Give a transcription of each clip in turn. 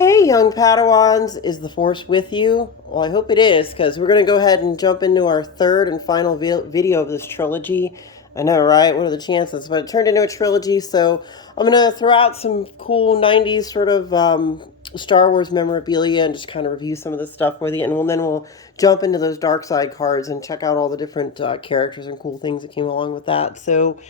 Hey, young Padawans, is the Force with you? Well, I hope it is, because we're going to go ahead and jump into our third and final video of this trilogy. I know, right? What are the chances? But it turned into a trilogy, so I'm going to throw out some cool 90s sort of Star Wars memorabilia and just kind of review some of this stuff for you. And then we'll jump into those dark side cards and check out all the different characters and cool things that came along with that. So,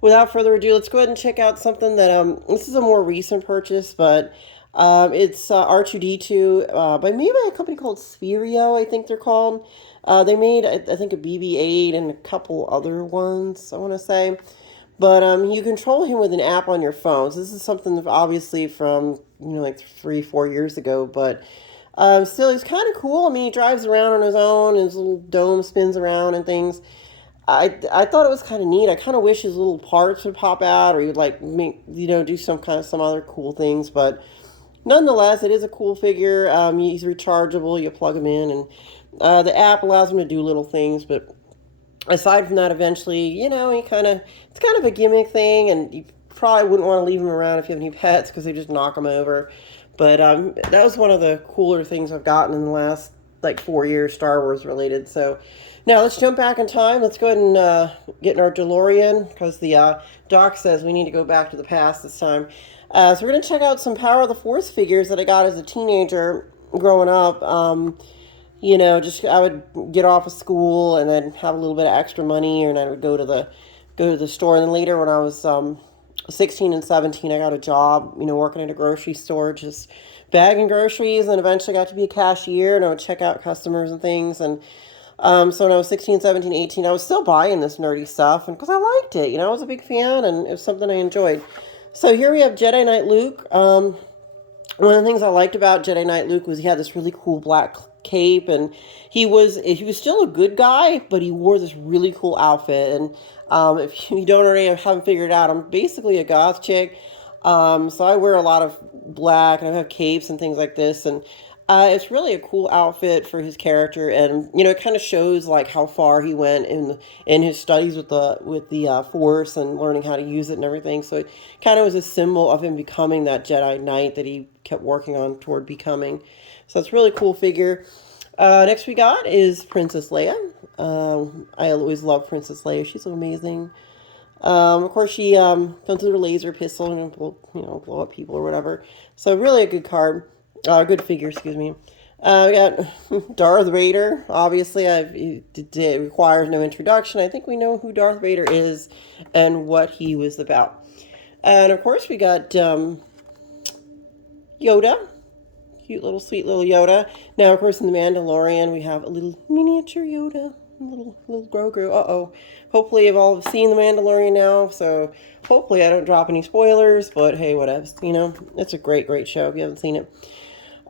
without further ado, let's go ahead and check out something that this is a more recent purchase, but it's R2D2 by maybe a company called Spherio, I think they're called. They made, I think, a BB-8 and a couple other ones, I want to say. But you control him with an app on your phone. So this is something that obviously from, like 3, 4 years ago. But still, he's kind of cool. I mean, he drives around on his own, and his little dome spins around and things. I thought it was kind of neat. I kind of wish his little parts would pop out, or you'd like make do some other cool things. But nonetheless, it is a cool figure. He's rechargeable. You plug him in, and the app allows him to do little things. But aside from that, eventually, it's kind of a gimmick thing, and you probably wouldn't want to leave him around if you have any pets because they just knock him over. But that was one of the cooler things I've gotten in the last like 4 years, Star Wars related. So now let's jump back in time. Let's go ahead and get in our DeLorean because the doc says we need to go back to the past this time. So we're going to check out some Power of the Force figures that I got as a teenager growing up. Just I would get off of school and then have a little bit of extra money, and I would go to the store. And then later, when I was 16 and 17, I got a job, working at a grocery store, just bagging groceries, and eventually got to be a cashier, and I would check out customers and things. And so when I was 16, 17, 18, I was still buying this nerdy stuff, and because I liked it, I was a big fan, and it was something I enjoyed. So here we have Jedi Knight Luke. One of the things I liked about Jedi Knight Luke was he had this really cool black cape, and he was still a good guy, but he wore this really cool outfit. And if you don't already haven't figured it out, I'm basically a goth chick. So I wear a lot of black, and I have capes and things like this, and it's really a cool outfit for his character, and it kind of shows like how far he went in his studies with the Force and learning how to use it and everything. So it kind of was a symbol of him becoming that Jedi Knight that he kept working on toward becoming. So it's a really cool figure. Next we got is Princess Leia. I always love Princess Leia. She's amazing. Of course, she comes with her laser pistol and blow up people or whatever. So really a good card. Good figure, excuse me. We got Darth Vader. Obviously, it requires no introduction. I think we know who Darth Vader is and what he was about. And of course, we got Yoda. Cute little, sweet little Yoda. Now, of course, in The Mandalorian, we have a little miniature Yoda. Little Grogu. Uh-oh. Hopefully you've all seen The Mandalorian now, so hopefully I don't drop any spoilers, but hey, whatever. It's a great, great show if you haven't seen it.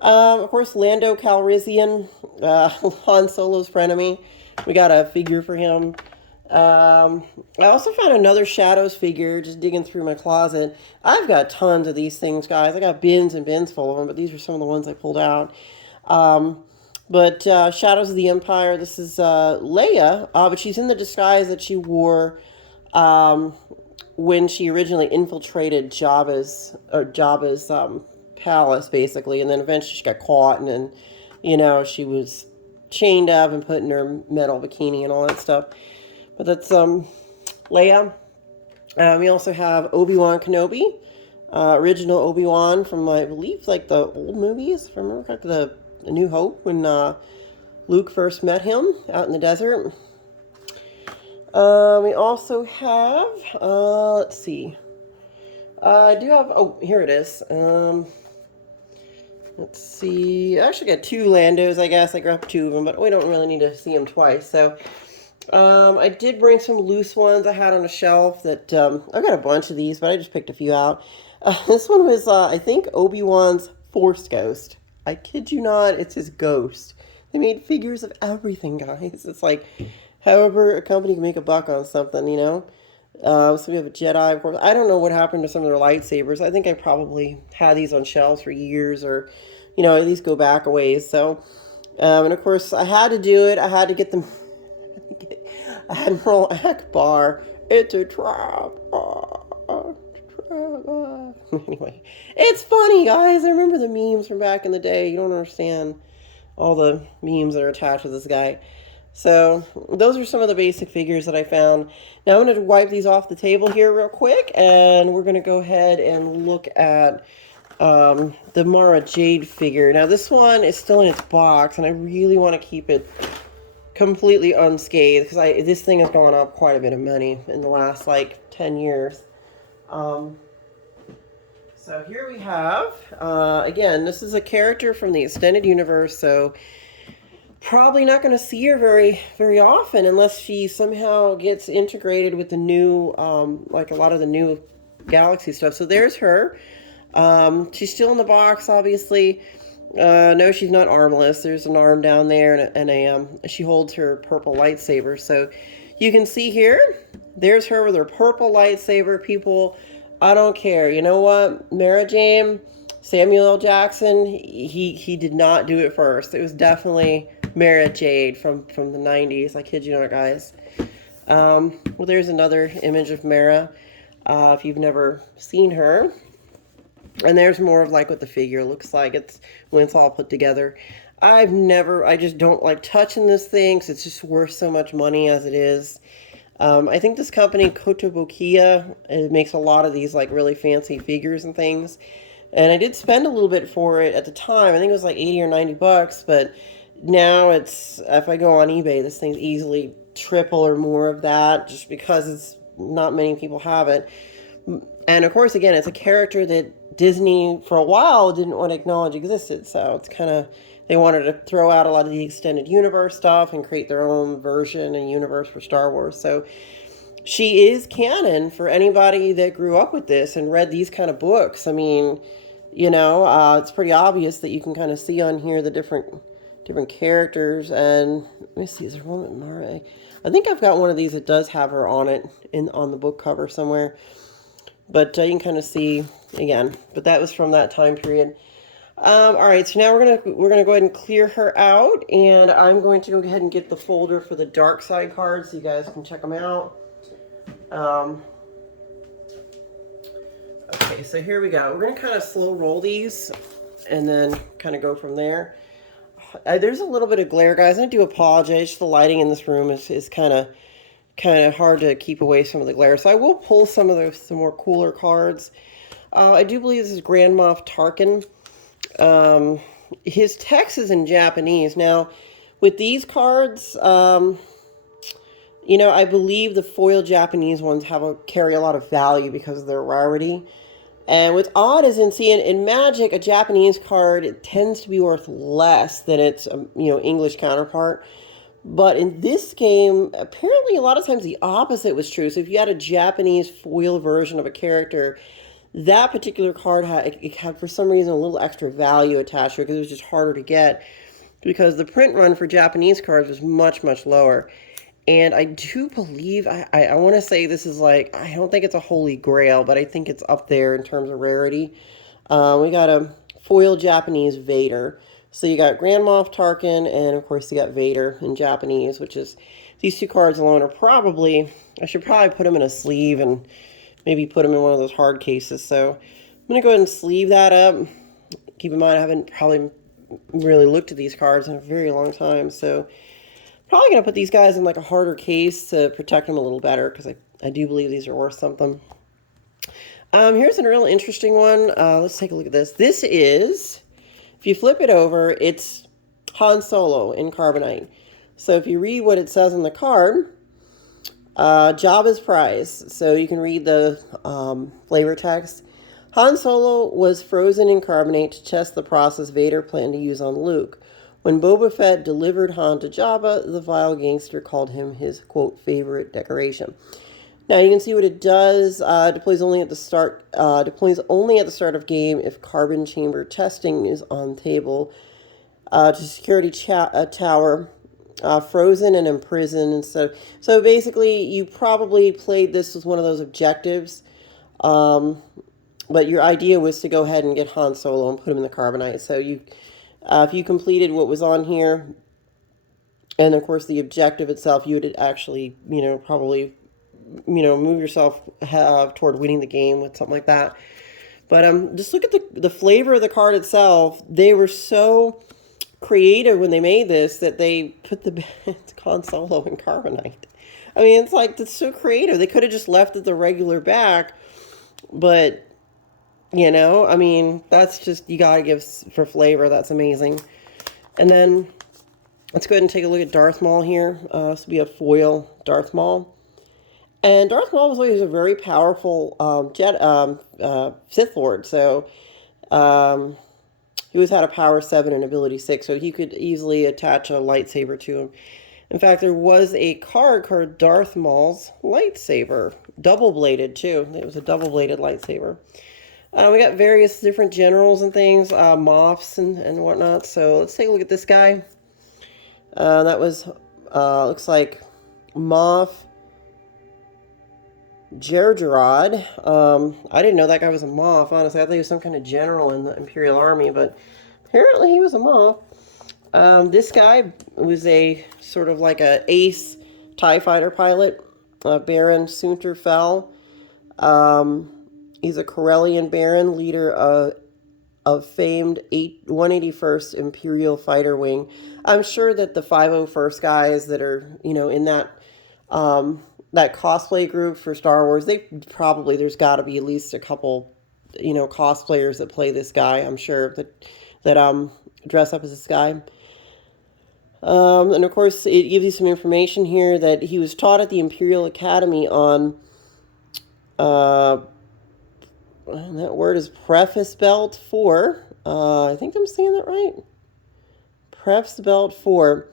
Of course, Lando Calrissian, Han Solo's frenemy. We got a figure for him. I also found another Shadows figure just digging through my closet. I've got tons of these things, guys. I got bins and bins full of them, but these are some of the ones I pulled out. But Shadows of the Empire, this is Leia, but she's in the disguise that she wore when she originally infiltrated Jabba's palace, basically, and then eventually she got caught, and then, she was chained up and put in her metal bikini and all that stuff. But that's Leia. We also have Obi-Wan Kenobi, original Obi-Wan from, I believe, like the old movies, if I remember correctly, the A New Hope, when Luke first met him out in the desert. We also have, let's see. I do have, oh, here it is. Let's see. I actually got two Landos, I guess. I grabbed two of them, but we don't really need to see them twice. So, I did bring some loose ones I had on a shelf that, I've got a bunch of these, but I just picked a few out. This one was, I think, Obi-Wan's Force Ghost. I kid you not, it's his ghost. They made figures of everything, guys. It's like, however a company can make a buck on something, So we have a Jedi, of course. I don't know what happened to some of their lightsabers. I think I probably had these on shelves for years, or, at least go back a ways. So, and of course, I had to do it. I had to get them. Admiral Akbar. It's a trap. Anyway, it's funny, guys. I remember the memes from back in the day. You don't understand all the memes that are attached to this guy. So those are some of the basic figures that I found. Now I'm going to wipe these off the table here real quick, and we're going to go ahead and look at the Mara Jade figure. Now this one is still in its box, and I really want to keep it completely unscathed because this thing has gone up quite a bit of money in the last like 10 years. So here we have, again, this is a character from the extended universe, so probably not going to see her very often unless she somehow gets integrated with the new, like a lot of the new Galaxy stuff. So there's her. She's still in the box, obviously. No, she's not armless. There's an arm down there, and she holds her purple lightsaber. So you can see here, there's her with her purple lightsaber. People, I don't care. You know what? Mara Jade, Samuel L. Jackson, he did not do it first. It was definitely Mara Jade from the 90s. I kid you not, guys. Well, there's another image of Mara, if you've never seen her. And there's more of like what the figure looks like when it's all put together. I just don't like touching this thing because it's just worth so much money as it is. I think this company, Kotobukiya, it makes a lot of these like really fancy figures and things. And I did spend a little bit for it at the time. I think it was like 80 or 90 bucks, but now it's, if I go on eBay, this thing's easily triple or more of that just because it's not many people have it. And of course, again, it's a character that Disney for a while didn't want to acknowledge existed. So it's kind of, they wanted to throw out a lot of the extended universe stuff and create their own version and universe for Star Wars. So she is canon for anybody that grew up with this and read these kind of books. I mean, you know, it's pretty obvious that you can kind of see on here the different characters. And let me see, is there one with Mara? I think I've got one of these that does have her on it on the book cover somewhere. But you can kind of see again. But that was from that time period. All right, so now we're gonna go ahead and clear her out, and I'm going to go ahead and get the folder for the dark side cards so you guys can check them out. Okay, so here we go. We're gonna kind of slow roll these, and then kind of go from there. There's a little bit of glare, guys. I do apologize. The lighting in this room is kind of hard to keep away some of the glare. So I will pull some more cooler cards. I do believe this is Grand Moff Tarkin. His text is in Japanese. Now, with these cards, you know, I believe the foil Japanese ones carry a lot of value because of their rarity. And what's odd is in Magic, a Japanese card, it tends to be worth less than its English counterpart. But in this game, apparently a lot of times the opposite was true. So if you had a Japanese foil version of a character, that particular card had for some reason a little extra value attached to it because it was just harder to get because the print run for Japanese cards was much, much lower. And I do believe, I want to say this is like, I don't think it's a holy grail, but I think it's up there in terms of rarity. We got a foil Japanese Vader. So you got Grand Moff Tarkin, and of course you got Vader in Japanese, which is, these two cards alone are probably, I should probably put them in a sleeve and maybe put them in one of those hard cases. So I'm going to go ahead and sleeve that up. Keep in mind, I haven't probably really looked at these cards in a very long time. So probably going to put these guys in like a harder case to protect them a little better because I do believe these are worth something. Here's a real interesting one. Let's take a look at this. This is, if you flip it over, it's Han Solo in carbonite. So if you read what it says on the card, Jabba's prize. So you can read the flavor text. Han Solo was frozen in carbonate to test the process Vader planned to use on Luke. When Boba Fett delivered Han to Jabba, the vile gangster called him his, quote, favorite decoration. Now you can see what it does. Deploys only at the start. Deploys only at the start of game if carbon chamber testing is on table. To security tower. Frozen and imprisoned instead. So basically, you probably played this as one of those objectives, but your idea was to go ahead and get Han Solo and put him in the carbonite. So if you completed what was on here, and of course the objective itself, you would actually, probably move yourself toward winning the game with something like that. But just look at the flavor of the card itself. They were so creative when they made this that they put the Han Solo in carbonite. I mean, it's like, it's so creative. They could have just left it the regular back, but I mean, that's just, you gotta give for flavor. That's amazing. And then let's go ahead and take a look at Darth Maul here. This will be a foil Darth Maul. And Darth Maul was always a very powerful Sith Lord. So he always had a power 7 and ability 6. So he could easily attach a lightsaber to him. In fact, there was a card called Darth Maul's lightsaber. Double-bladed, too. It was a double-bladed lightsaber. We got various different generals and things, moths and whatnot. So let's take a look at this guy. That was, looks like Moff Jerjerrod. I didn't know that guy was a Moth, honestly. I thought he was some kind of general in the Imperial Army, but apparently he was a Moth. This guy was a sort of like a ace TIE fighter pilot, Baron Sunter Fell. He's a Corellian Baron, leader of famed 181st Imperial Fighter Wing. I'm sure that the 501st guys that are, in that that cosplay group for Star Wars, there's got to be at least a couple, cosplayers that play this guy. I'm sure that dress up as this guy. And of course, it gives you some information here that he was taught at the Imperial Academy on, that word is Preface Belt 4. I think I'm saying that right. Preface Belt 4.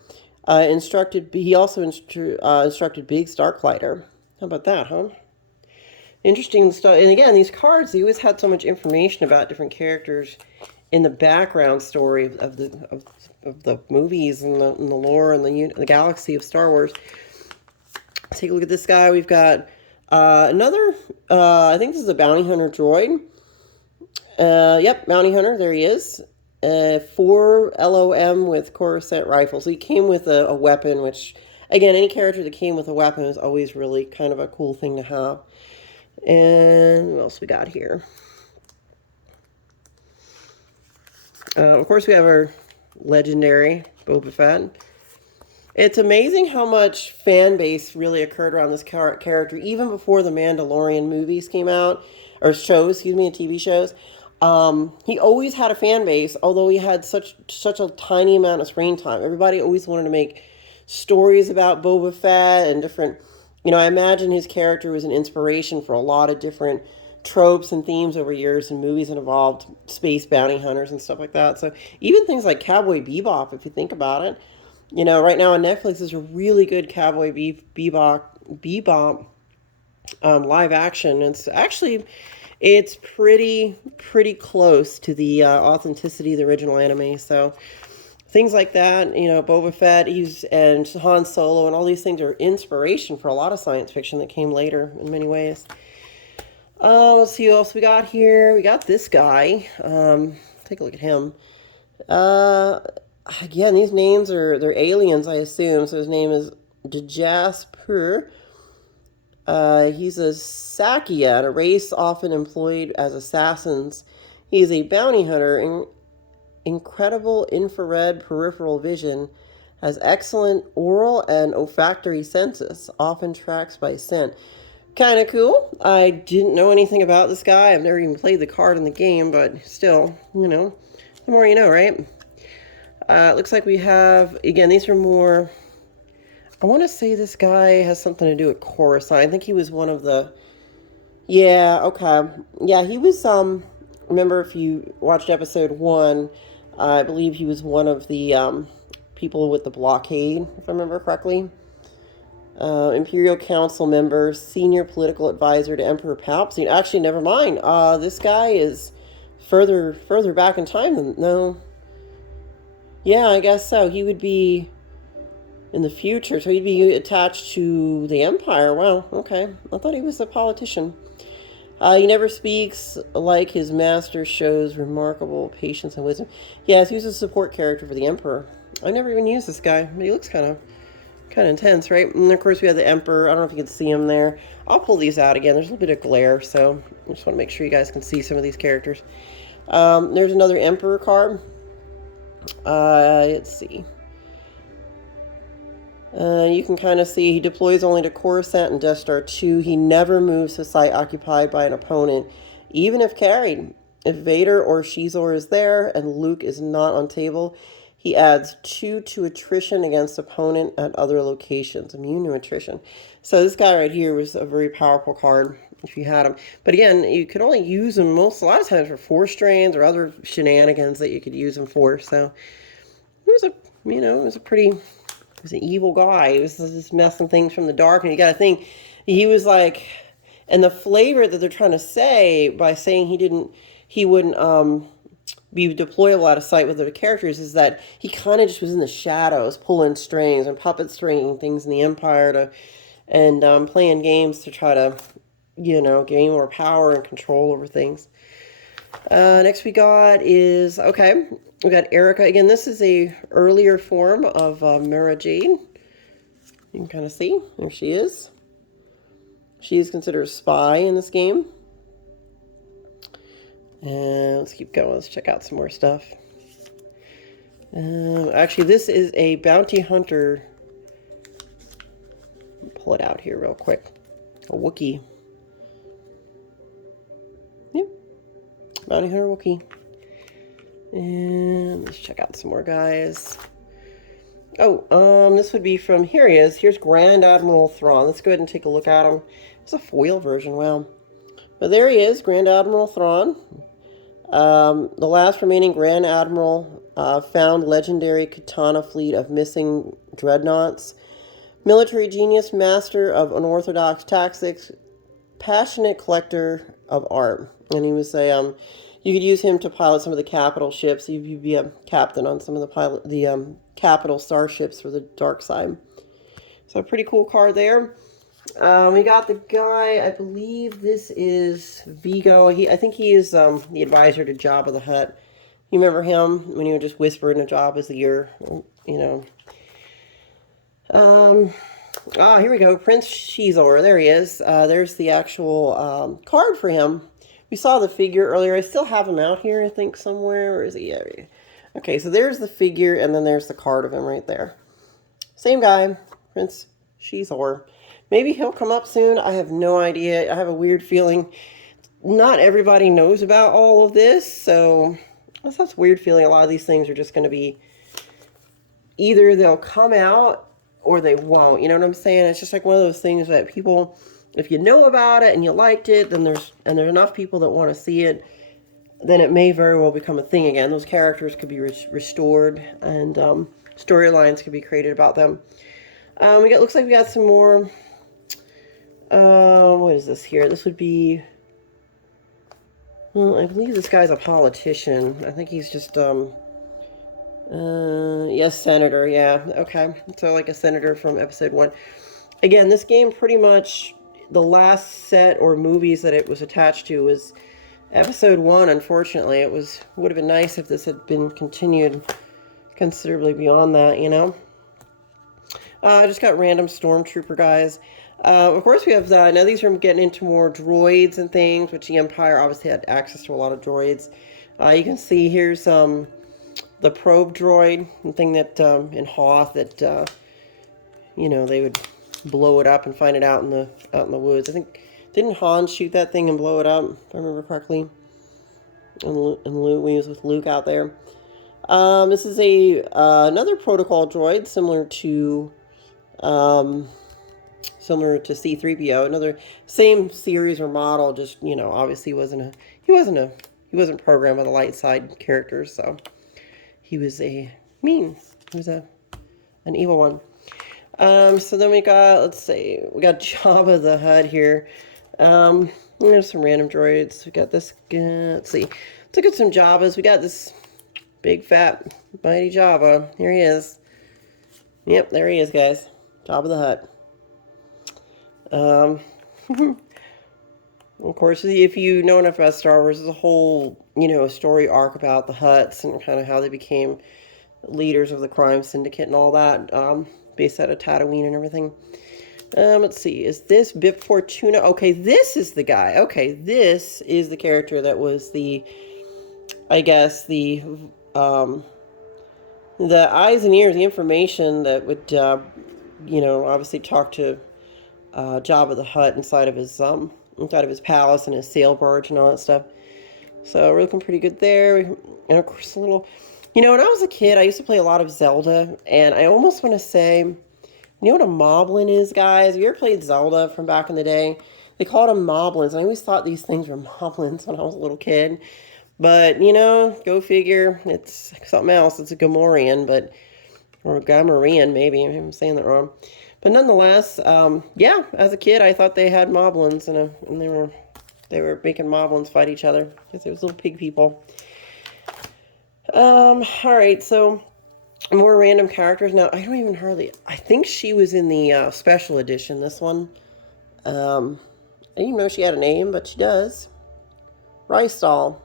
He also instructed Big Starklighter. How about that, huh? Interesting stuff. And again, these cards, they always had so much information about different characters in the background story of the movies and the lore and the galaxy of Star Wars. Let's take a look at this guy. We've got another, I think this is a bounty hunter droid. Yep, bounty hunter. There he is. 4 LOM with Coruscant rifle. So he came with a weapon, which, again, any character that came with a weapon is always really kind of a cool thing to have. And what else we got here? Of course, we have our legendary Boba Fett. It's amazing how much fan base really occurred around this character, even before the Mandalorian movies came out, or shows, excuse me, TV shows. He always had a fan base, although he had such a tiny amount of screen time. Everybody always wanted to make stories about Boba Fett and different, I imagine his character was an inspiration for a lot of different tropes and themes over years in movies that involved space bounty hunters and stuff like that. So even things like Cowboy Bebop, if you think about it, right now on Netflix there's a really good Cowboy Bebop live action. It's pretty close to the authenticity of the original anime. So things like that, Boba Fett, and Han Solo, and all these things are inspiration for a lot of science fiction that came later in many ways. Let's see what else we got here. We got this guy. Take a look at him. Again, these names they're aliens, I assume. So his name is Jasper. He's a Sakiat, a race often employed as assassins. He is a bounty hunter, incredible infrared peripheral vision, has excellent oral and olfactory senses, often tracks by scent. Kind of cool. I didn't know anything about this guy. I've never even played the card in the game, but still, the more you know, right? It looks like we have, again, these are more, I want to say this guy has something to do with Coruscant. I think he was one of the, yeah, okay. Yeah, he was, remember if you watched episode 1, I believe he was one of the people with the blockade, if I remember correctly. Imperial Council member, senior political advisor to Emperor Palpatine. Actually, never mind. This guy is further back in time than, no. Yeah, I guess so. He would be in the future, so he'd be attached to the Empire. Wow, okay. I thought he was a politician. He never speaks like his master, shows remarkable patience and wisdom. Yes, he was a support character for the Emperor. I never even used this guy, but he looks kind of Kind of intense, right? And of course we have the Emperor. I don't know if you can see him there. I'll pull these out again. There's a little bit of glare, so I just want to make sure you guys can see some of these characters. There's another Emperor card. Let's see. You can kind of see he deploys only to Coruscant and Death Star 2. He never moves to site occupied by an opponent, even if carried. If Vader or Shizor is there and Luke is not on table, he adds 2 to attrition against opponent at other locations. Immune to attrition. So this guy right here was a very powerful card if you had him. But again, you could only use him a lot of times for Force strains or other shenanigans that you could use him for. So it was he was an evil guy. He was just messing things from the dark. And you got to think, he was like, and the flavor that they're trying to say by saying he wouldn't be deployable out of sight with other characters is that he kind of just was in the shadows, pulling strings and puppet stringing things in the Empire and playing games to try to, gain more power and control over things. Next we got we got Erica. Again, this is a earlier form of Mara Jade. You can kind of see. There she is. She is considered a spy in this game. And let's keep going. Let's check out some more stuff. Actually, this is a bounty hunter. Pull it out here real quick. A Wookiee. Yep. Bounty hunter Wookiee. And let's check out some more guys. This would be from, here he is. Here's Grand Admiral Thrawn. Let's go ahead and take a look at him. It's a foil version, wow. But there he is, Grand Admiral Thrawn. The last remaining Grand Admiral found legendary katana fleet of missing dreadnoughts. Military genius, master of unorthodox tactics, passionate collector of art. And he was you could use him to pilot some of the capital ships. You'd be a captain on some of the capital starships for the dark side. So a pretty cool card there. We got the guy, I believe this is Vigo. I think he is the advisor to Jabba the Hutt. You remember him when you were just whispering to Jabba's ear, here we go. Prince Shizor. There he is. There's the actual card for him. We saw the figure earlier. I still have him out here, I think, somewhere. Where is he? Yeah. Okay, so there's the figure, and then there's the card of him right there. Same guy, Prince Shizor. Maybe he'll come up soon. I have no idea. I have a weird feeling not everybody knows about all of this, so that's a weird feeling. A lot of these things are just going to be either they'll come out or they won't. You know what I'm saying? It's just like one of those things that people, if you know about it and you liked it, then there's enough people that want to see it, then it may very well become a thing again. Those characters could be restored, and storylines could be created about them. Looks like we got some more. What is this here? This would be, well, I believe this guy's a politician. I think he's just, yes, senator, yeah, okay. So like a senator from episode 1. Again, this game pretty much, the last set or movies that it was attached to was episode 1, unfortunately. Would have been nice if this had been continued considerably beyond that, I just got random stormtrooper guys. Of course, we have now these are getting into more droids and things, which the Empire obviously had access to a lot of droids. You can see here's the probe droid, the thing that in Hoth that they would blow it up and find it out in the woods. I think didn't Han shoot that thing and blow it up, if I remember correctly? And Luke, when he was with Luke out there. This is another protocol droid similar to C-3PO, another same series or model, just obviously he wasn't programmed with the light side characters, so he was an evil one. So then we got Jabba the Hutt here. There's some random droids. We got this. Let's see. Let's look at some Jabbas. We got this big fat mighty Jabba. Here he is. Yep, there he is, guys. Jabba the Hutt. Of course, if you know enough about Star Wars, there's a whole, story arc about the Hutts and kind of how they became leaders of the crime syndicate and all that. based out of Tatooine and everything. Let's see. Is this Bib Fortuna? Okay, this is the guy. Okay, this is the character that was the, I guess, the eyes and ears, the information that would, you know, obviously talk to Jabba the Hutt inside of his palace and his sail barge and all that stuff. So we're looking pretty good there. And of course, a little, you know, when I was a kid, I used to play a lot of Zelda, and I almost want to say, you know what a moblin is, guys? Have you ever played Zelda from back in the day? They called them moblins. I always thought these things were moblins when I was a little kid. But, you know, go figure. It's something else. It's a Gamorrean, but, or a Gamorrean, maybe. I'm saying that wrong. But nonetheless, yeah, as a kid, I thought they had moblins, and they were making moblins fight each other because it was little pig people. All right, so more random characters. Now, I don't even hardly, I think she was in the special edition, this one. I didn't even know she had a name, but she does. Rystall.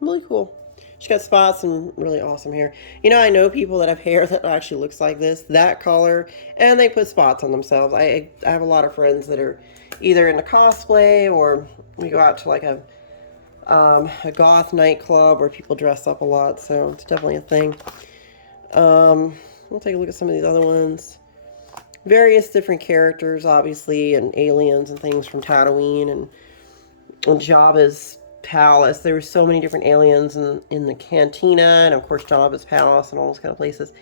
Really cool. She got spots and really awesome hair. You know, I know people that have hair that actually looks like this, that color, and they put spots on themselves. I have a lot of friends that are either into cosplay, or we go out to like a goth nightclub where people dress up a lot, so it's definitely a thing. We'll take a look at some of these other ones. Various different characters, obviously, and aliens and things from Tatooine and Jabba's palace. There were so many different aliens in the cantina, and of course Jabba's palace and all those kind of places.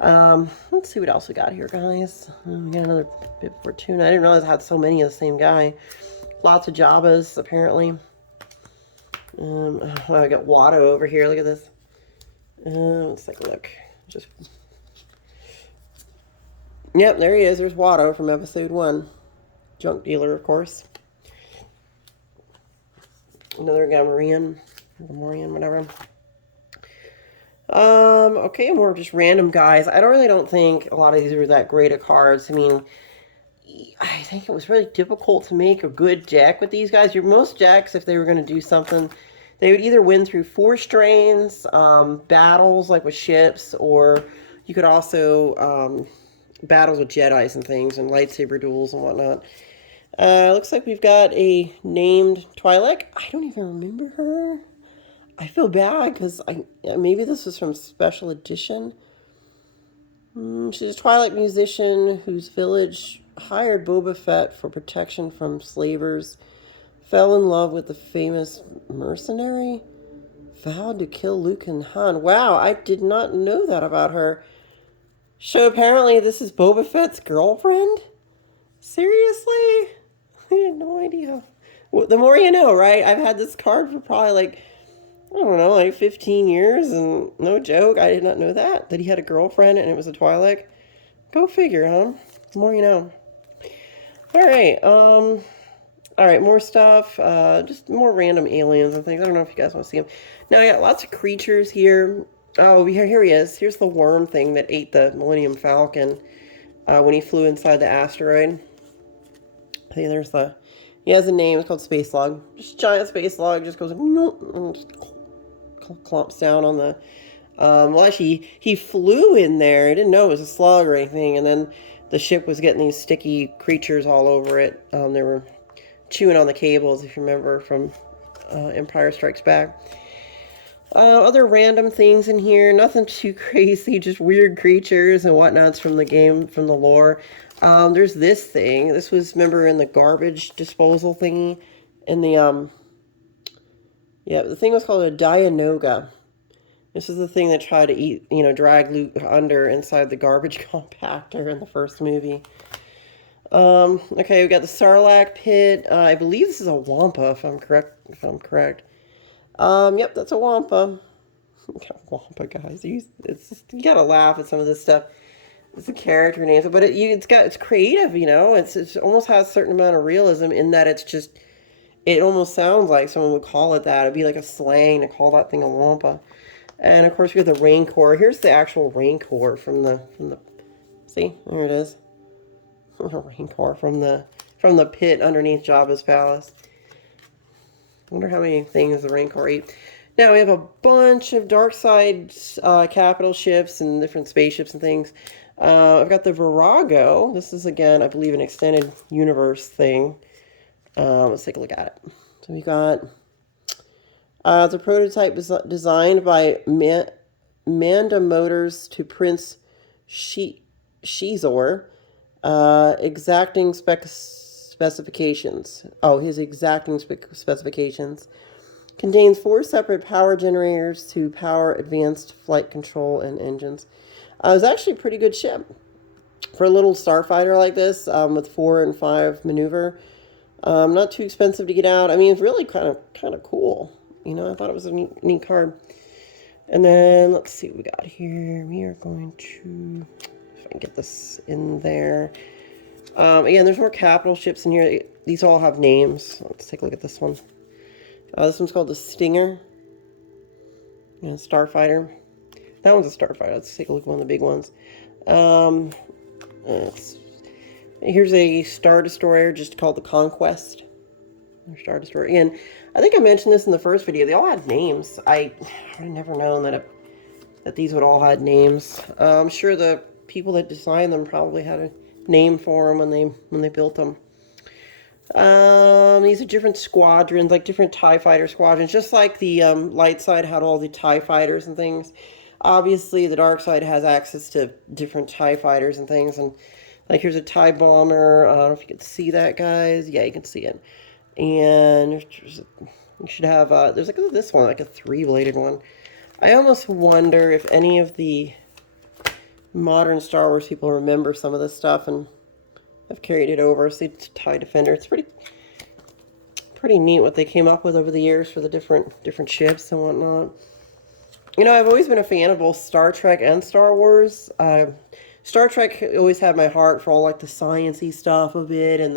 Let's see what else we got here, guys. We got another Bib Fortuna. I didn't realize I had so many of the same guy. Lots of Jabbas, apparently. I got Watto over here. Look at this. Let's take a look. Yep, there he is. There's Watto from episode 1. Junk dealer, of course. Another Gamorrean, whatever. Okay, more just random guys. I don't think a lot of these were that great of cards. I mean, I think it was really difficult to make a good deck with these guys. Most decks, if they were going to do something, they would either win through force strains, battles like with ships, or you could also battles with Jedis and things, and lightsaber duels and whatnot. Looks like we've got a named Twilight. I don't even remember her. I feel bad because maybe this was from special edition. She's a Twilight musician whose village hired Boba Fett for protection from slavers, fell in love with the famous mercenary, vowed to kill Luke and Han. Wow, I did not know that about her. So apparently this is Boba Fett's girlfriend? Seriously? I had no idea. Well, the more you know, right? I've had this card for probably like, I don't know, like 15 years, and no joke, I did not know that he had a girlfriend and it was a Twilight. Go figure, huh? The more you know. All right, more stuff. Just more random aliens and things. I don't know if you guys want to see them. Now, I got lots of creatures here. Oh, here he is. Here's the worm thing that ate the Millennium Falcon when he flew inside the asteroid. See, there's he has a name. It's called Space Log. Just a giant space log. Just goes, and just clumps down on the, well, actually, he flew in there. I didn't know it was a slug or anything. And then the ship was getting these sticky creatures all over it. They were chewing on the cables, if you remember, from Empire Strikes Back. Other random things in here. Nothing too crazy. Just weird creatures and whatnots from the game, from the lore. There's this thing. This was, remember, in the garbage disposal thingy. In the, yeah, the thing was called a Dianoga. This is the thing that tried to eat, drag Luke under inside the garbage compactor in the first movie. Okay, we got the Sarlacc Pit. I believe this is a Wampa, if I'm correct. Yep, that's a Wampa. Wampa, guys. You gotta laugh at some of this stuff. It's a character name, but it's creative, It almost has a certain amount of realism in that it almost sounds like someone would call it that. It'd be like a slang to call that thing a Wampa. And of course we have the Rancor. Here's the actual Rancor from the see, there it is. The Rancor from the pit underneath Jabba's palace. I wonder how many things the Rancor ate. Now we have a bunch of dark side capital ships and different spaceships and things. I've got the Virago. This is, again, I believe, an extended universe thing. Let's take a look at it. So we got the prototype designed by Manda Motors to Prince Shizor. Exacting specifications. Oh, his exacting specifications. Contains 4 separate power generators to power advanced flight control and engines. It was actually a pretty good ship for a little starfighter like this, with 4 and 5 maneuver. Not too expensive to get out. I mean, it's really kind of cool. You know, I thought it was a neat card. And then let's see what we got here. We are going to, if I can get this in there. Again, there's more capital ships in here. These all have names. Let's take a look at this one. This one's called the Stinger. You know, Starfighter. That one's a Starfighter. Let's take a look at one of the big ones. Here's a Star Destroyer just called the Conquest. Star Destroyer. Again, I think I mentioned this in the first video. They all had names. I'd never known that these would all had names. I'm sure the people that designed them probably had a name for them when they built them. These are different squadrons, like different TIE fighter squadrons, just like the light side had all the TIE fighters and things. Obviously, the dark side has access to different TIE fighters and things. And like here's a TIE bomber. I don't know if you can see that, guys. Yeah, you can see it. And you should have, there's like this one, like a 3-bladed one. I almost wonder if any of the modern Star Wars people remember some of this stuff and have carried it over. See, it's TIE Defender. It's pretty neat what they came up with over the years for the different ships and whatnot. You know, I've always been a fan of both Star Trek and Star Wars. Star Trek always had my heart for all like the sciencey stuff of it and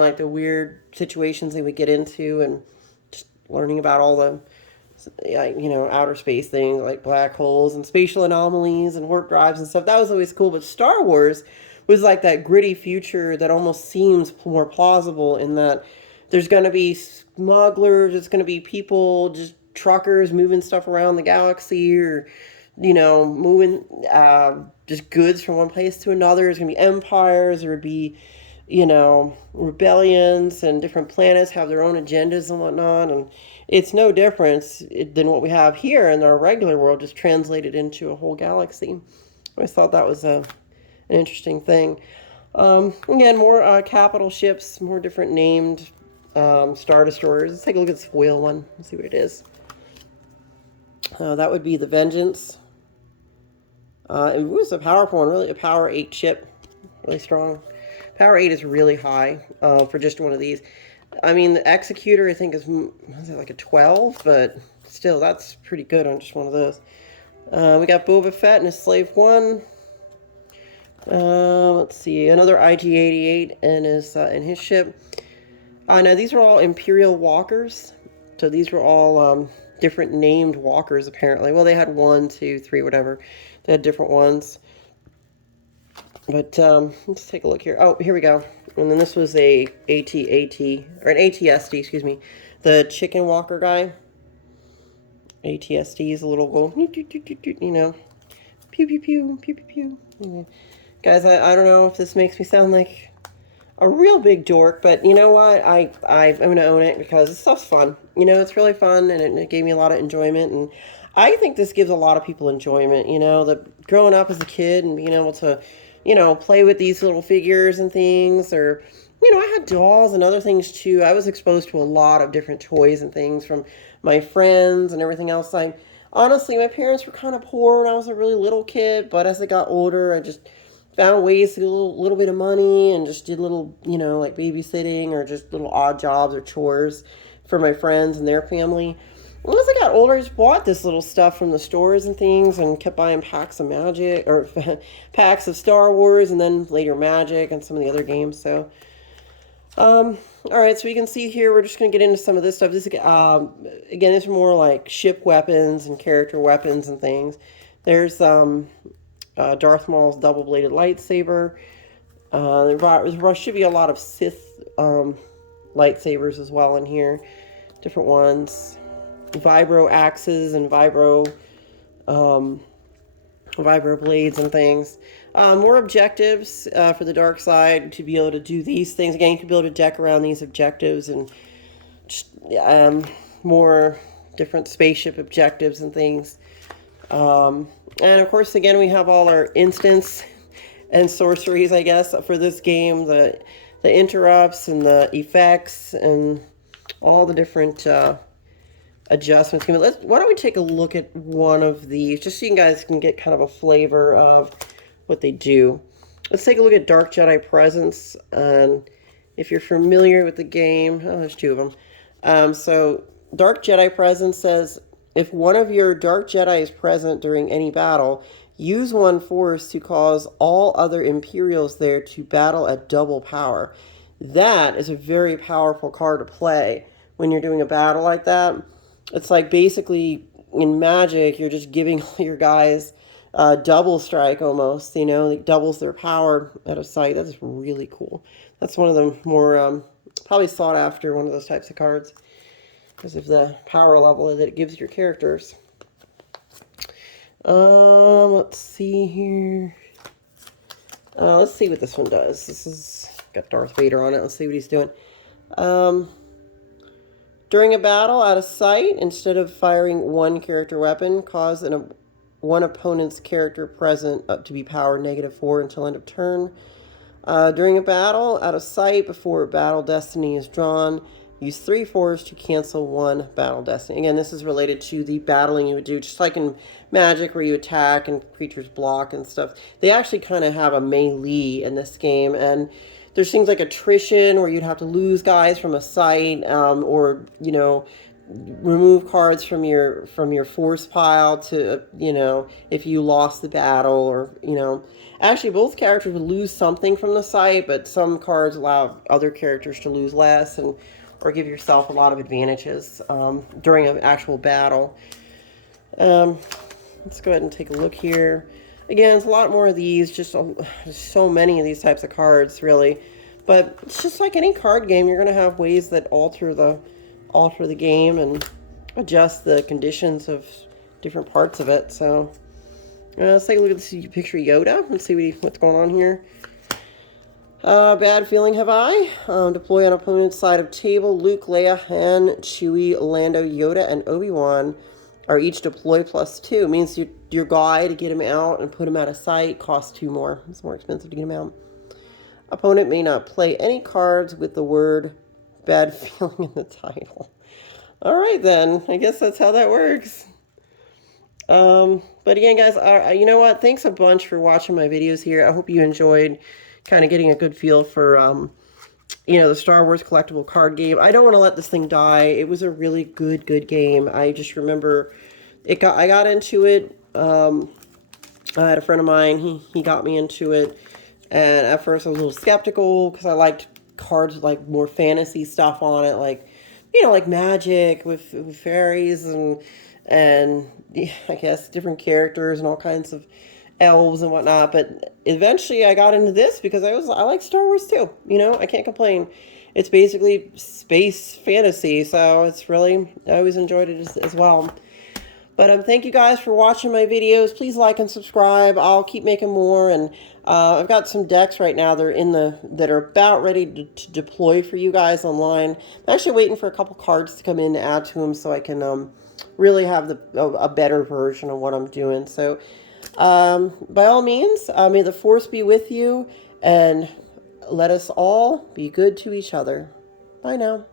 like the weird situations they would get into and just learning about all the, you know, outer space things like black holes and spatial anomalies and warp drives and stuff. That was always cool. But Star Wars was like that gritty future that almost seems more plausible in that there's going to be smugglers, it's going to be people, just truckers moving stuff around the galaxy, or, you know, moving just goods from one place to another. There's going to be empires, there would be, you know, rebellions, and different planets have their own agendas and whatnot. And it's no different than what we have here in our regular world, just translated into a whole galaxy. I always thought that was an interesting thing. Again, more capital ships, more different named Star Destroyers. Let's take a look at this foil one and see what it is. That would be the Vengeance. It was a powerful one, really a Power 8 ship, really strong. Power 8 is really high for just one of these. I mean, the Executor, I think, is like a 12, but still, that's pretty good on just one of those. We got Boba Fett and his Slave 1. Let's see, another IG-88 and his ship. Now, these are all Imperial walkers. So these were all different named walkers, apparently. Well, they had 1, 2, 3, whatever. They had different ones. But let's take a look here. Oh, here we go. And then this was a AT-AT, or an AT-ST, excuse me. The chicken walker guy. AT-ST is a little go, you know, pew, pew, pew, pew, pew, pew. Yeah. Guys, I don't know if this makes me sound like a real big dork, but you know what? I'm going to own it because this stuff's fun. You know, it's really fun, and it gave me a lot of enjoyment. And I think this gives a lot of people enjoyment, you know, growing up as a kid and being able to, you know, play with these little figures and things. Or, you know, I had dolls and other things too. I was exposed to a lot of different toys and things from my friends and everything else. Honestly, my parents were kind of poor when I was a really little kid, but as I got older, I just found ways to get a little bit of money and just did little, you know, like babysitting or just little odd jobs or chores for my friends and their family. And as I got older, I just bought this little stuff from the stores and things and kept buying packs of Magic, or packs of Star Wars, and then later Magic and some of the other games. So, all right, so you can see here, we're just going to get into some of this stuff. This, again, it's more like ship weapons and character weapons and things. There's Darth Maul's double-bladed lightsaber. There should be a lot of Sith lightsabers as well in here. Different ones. Vibro axes and vibro vibro blades and things. More objectives for the dark side to be able to do these things. Again, you can be able to deck around these objectives, and just, more different spaceship objectives and things. And of course, again, we have all our instants and sorceries, I guess, for this game. The interrupts and the effects and all the different adjustments. Why don't we take a look at one of these, just so you guys can get kind of a flavor of what they do. Let's take a look at Dark Jedi Presence. And if you're familiar with the game, oh, there's two of them. So Dark Jedi Presence says, if one of your Dark Jedi is present during any battle, use one force to cause all other Imperials there to battle at double power. That is a very powerful card to play when you're doing a battle like that. It's like basically in Magic, you're just giving your guys double strike almost, you know, it doubles their power at a sight. That's really cool. That's one of the more probably sought after one of those types of cards because of the power level that it gives your characters. Let's see here. Let's see what this one does. This is got Darth Vader on it. Let's see what he's doing. During a battle out of sight, instead of firing one character weapon, cause one opponent's character present up to be powered -4 until end of turn. During a battle out of sight, before battle destiny is drawn, use 3 force to cancel 1 battle destiny. Again, this is related to the battling you would do, just like in Magic where you attack and creatures block and stuff. They actually kind of have a melee in this game, and there's things like attrition where you'd have to lose guys from a site, or, you know, remove cards from your force pile to, you know, if you lost the battle, or, you know, actually both characters would lose something from the site, but some cards allow other characters to lose less, and or give yourself a lot of advantages during an actual battle. Let's go ahead and take a look here. Again, it's a lot more of these, just so many of these types of cards, really. But it's just like any card game, you're going to have ways that alter the game and adjust the conditions of different parts of it. So let's take a look at this picture of Yoda and see what's going on here. Bad feeling have I. Deploy on opponent's side of table. Luke, Leia, Han, Chewie, Lando, Yoda, and Obi-Wan are each deploy +2. It means your guy, to get him out and put him out of sight, costs 2 more. It's more expensive to get him out. Opponent may not play any cards with the word bad feeling in the title. Alright then, I guess that's how that works. But again, guys, you know what? Thanks a bunch for watching my videos here. I hope you enjoyed kind of getting a good feel for, you know, the Star Wars collectible card game. I don't want to let this thing die. It was a really good game. I just remember I got into it. I had a friend of mine, he got me into it. And at first I was a little skeptical because I liked cards with like more fantasy stuff on it, like, you know, like Magic with fairies and I guess different characters and all kinds of elves and whatnot. But eventually I got into this because I like Star Wars too. You know, I can't complain. It's basically space fantasy, so it's really, I always enjoyed it as well. But thank you guys for watching my videos. Please like and subscribe. I'll keep making more, and I've got some decks right now that are about ready to deploy for you guys online. I'm actually waiting for a couple cards to come in to add to them so I can really have a better version of what I'm doing. So by all means, may the Force be with you, and let us all be good to each other. Bye now.